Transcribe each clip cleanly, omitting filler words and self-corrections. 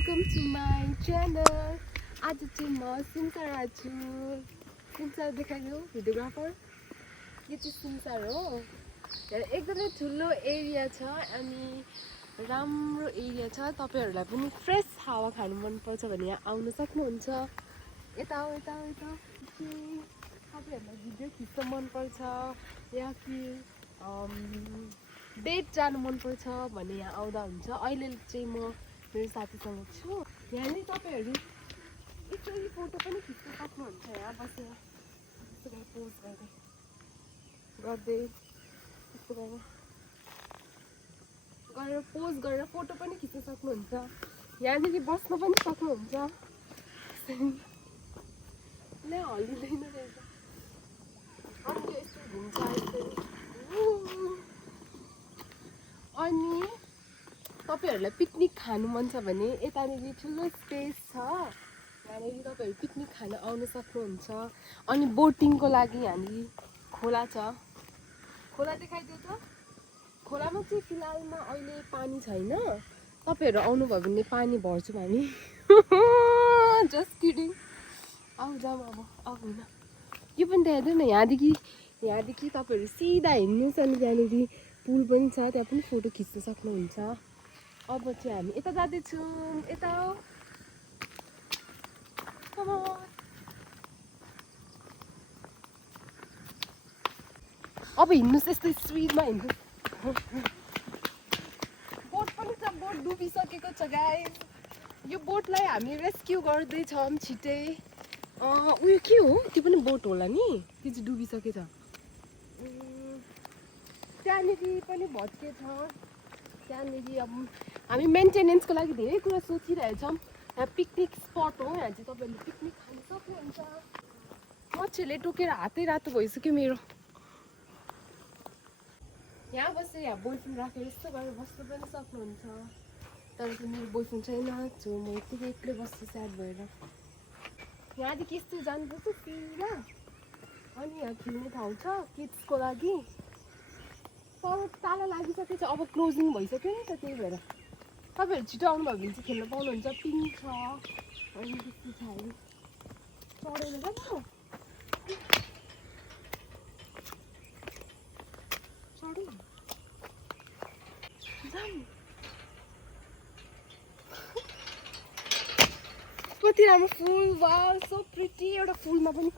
Welcome to my channel. आज चाहिँ म सिमसारमा छु। सिमसार देखाइदियो भिडियोग्राफर। यो चाहिँ सिमसार हो। यहाँ एकदमै ठुलो एरिया छ अनि राम्रो एरिया छ। तपाईहरुलाई पनि फ्रेश हावा खानु मन पर्छ भने यहाँ आउन सक्नुहुन्छ। यता हो यता हो यता। तपाईहरुलाई भिडियो खिच्न मन पर्छ या कि डेट जानु मन पर्छ भने यहाँ आउँदा हुन्छ। अहिले चाहिँ म मेरो साथीसँग छु। यहाँ नि तपाईहरु यसरी फोटो पनि खिच्न सक्नुहुन्छ। यहाँ बसेर यस्तो गरेर पोज गर्दै यस्तो गरेर पोज गरेर फोटो पनि खिच्न सक्नुहुन्छ। यहाँनिर बस्न पनि सक्नुहुन्छ। ले हल्लिँदैन रहेछ। अनि यो यस्तो घुम्छ यसरी। अनि तपाईहरुलाई पिकनिक खानु मन छ भने यतानिर ठुलो स्पेस छ। यहाँनिर तपाईहरु पिकनिक खान आउन सक्नुहुन्छ। अनि बोटिङको लागि यहाँनिर खोला छ। खोला देखाइदियो त। खोलामा चाहिँ फिलहालमा अहिले पानी छैन। तपाईहरु आउनु भयो भने पानी भर्छु हामी। Just kidding. आउ जाऊ अब आउ न। यो पनि देखाइदिनु न। यहाँदेखि तपाईहरु सिधा हिँड्नुस् अनि त्यहाँनिर पुल पनि छ। त्यहाँ पनि फोटो खिच्न सक्नुहुन्छ। अब चाहिँ हामी यता जाँदैछौँ। यता हो। अब हिँड्नुस् यस्तो स्पिडमा हिँड्नुस्। बोट पनि छ। बोट डुबिसकेको छ गाइस। यो बोटलाई हामी रेस्क्यु गर्दैछौँ छिटै। उयो के हो? त्यो पनि बोट होला नि। त्यो चाहिँ डुबिसकेछ। त्यहाँनिर पनि भत्के छ। त्यहाँनिर अब हामी मेन्टेनेन्सको लागि धेरै कुरा सोचिरहेछौँ। यहाँ पिकनिक स्पट हो। यहाँ चाहिँ तपाईहरुले पिकनिक खान सक्नुहुन्छ। मच्छरले टोकेर हातै रातो भइसक्यो मेरो। यहाँ बसेर यहाँ बोयफ्रेन्ड राखेर यस्तो गरेर बस्न पनि सक्नुहुन्छ। तर चाहिँ मेरो बोयफ्रेन्ड छैन। जो म यतिकै एक्लै बस्छु स्याड भएर। यहाँदेखि यस्तो जानुपर्छ सिधा। अनि यहाँ खेल्ने ठाउँ छ किड्सको लागि। तर ताला लागिसकेछ। अब क्लोजिङ भइसक्यो नि त त्यही भएर। तपाईहरु छिटो आउनुभयो भने चाहिँ खेल्न पाउनुहुन्छ। पिङ्क छ अनि त्यस्तो छ अरे। चढेर जाऊ। चढौ। जाऊ। कति राम्रो फुल। Wow so pretty. एउटा फुलमा पनि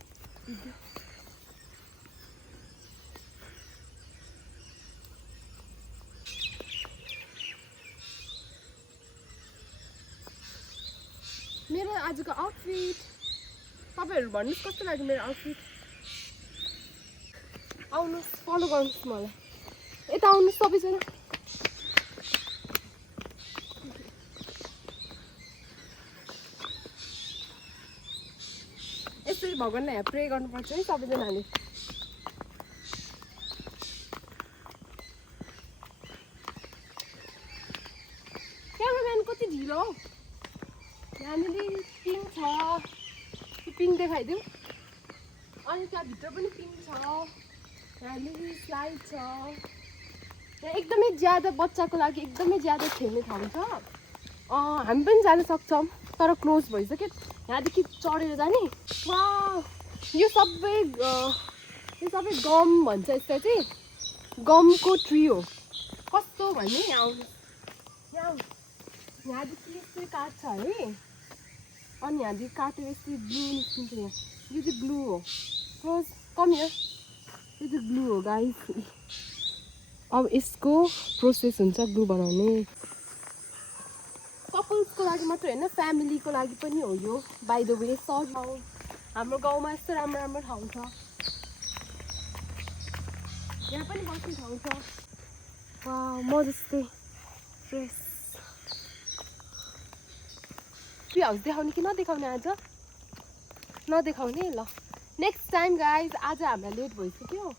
मेरो आजको आउटफिट तपाईहरु भन्नुस् कस्तो लाग्यो मेरो आउटफिट। आउनुस् फलो गर्नुस् मलाई। यता आउनुस् सबैजना। यसरी भगवानलाई यहाँ प्रे गर्नुपर्छ है सबैजनाले। क्यामेराम्यान कति ढिलो हौ। यहाँनिर पिङ छ। त्यो पिङ देखाइदिउँ। अनि त्यहाँभित्र पनि पिङ छ। यहाँनिर स्लाइड छ। यहाँ एकदमै ज्यादा बच्चाको लागि एकदमै ज्यादा खेल्ने ठाउँ छ। हामी पनि जान सक्छौँ तर क्लोज भइसक्यो। यहाँदेखि चढेर जाने। वाउ यो सबै गम भन्छ यसलाई चाहिँ। गमको ट्री हो। कस्तो भन्ने यहाँ आउनु। यहाँदेखि यस्तै काट्छ अरे। अनि यहाँदेखि काटेर यस्तै ब्लू निस्किन्छ। यहाँ यो चाहिँ ब्लू हो। Close come here. यो चाहिँ ब्लू हो गाइस। अब यसको प्रोसेस हुन्छ ग्लु बनाउने। कपल्सको लागि मात्र होइन फ्यामिलीको लागि पनि हो यो। बाइ द वे सर्ट ठाउँ। हाम्रो गाउँमा यस्तो राम्रो राम्रो ठाउँ छ। यहाँ पनि बस्ने ठाउँ छ। वाउ म जस्तै फ्रेस। ट्री हाउस देखाउने कि नदेखाउने आज? नदेखाउने ल। Next time guys. आज हामीलाई लेट भइसक्यो।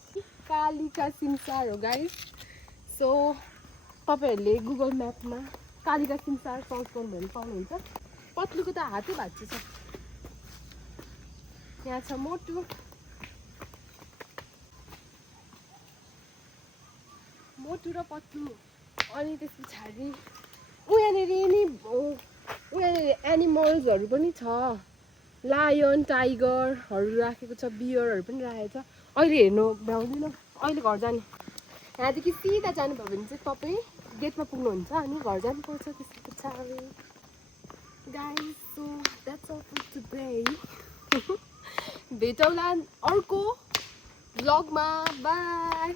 कालिका सिमसार हो गाइज। सो तपाईहरुले गुगल म्यापमा कालिका सिमसार सर्च गर्नुभयो भने पाउनुहुन्छ। पत्लुको त हातै भाँच्चियो छ। यहाँ छ मोटु। मोटु र पत्लु। अनि त्यस पछाडि यहाँनिर नि उयो एनिमल्सहरू पनि छ, लायन टाइगरहरू राखेको छ, बियरहरू पनि राखेको छ। अहिले हेर्नु भ्याउँदिनँ, अहिले घर जाने। यहाँदेखि सिधा जानुभयो भने चाहिँ तपाईँ गेटमा पुग्नुहुन्छ, अनि घर जानुपर्छ त्यस्तो पछाडि। Guys, so that's all for today. भेटौँला अर्को भ्लगमा, बाई।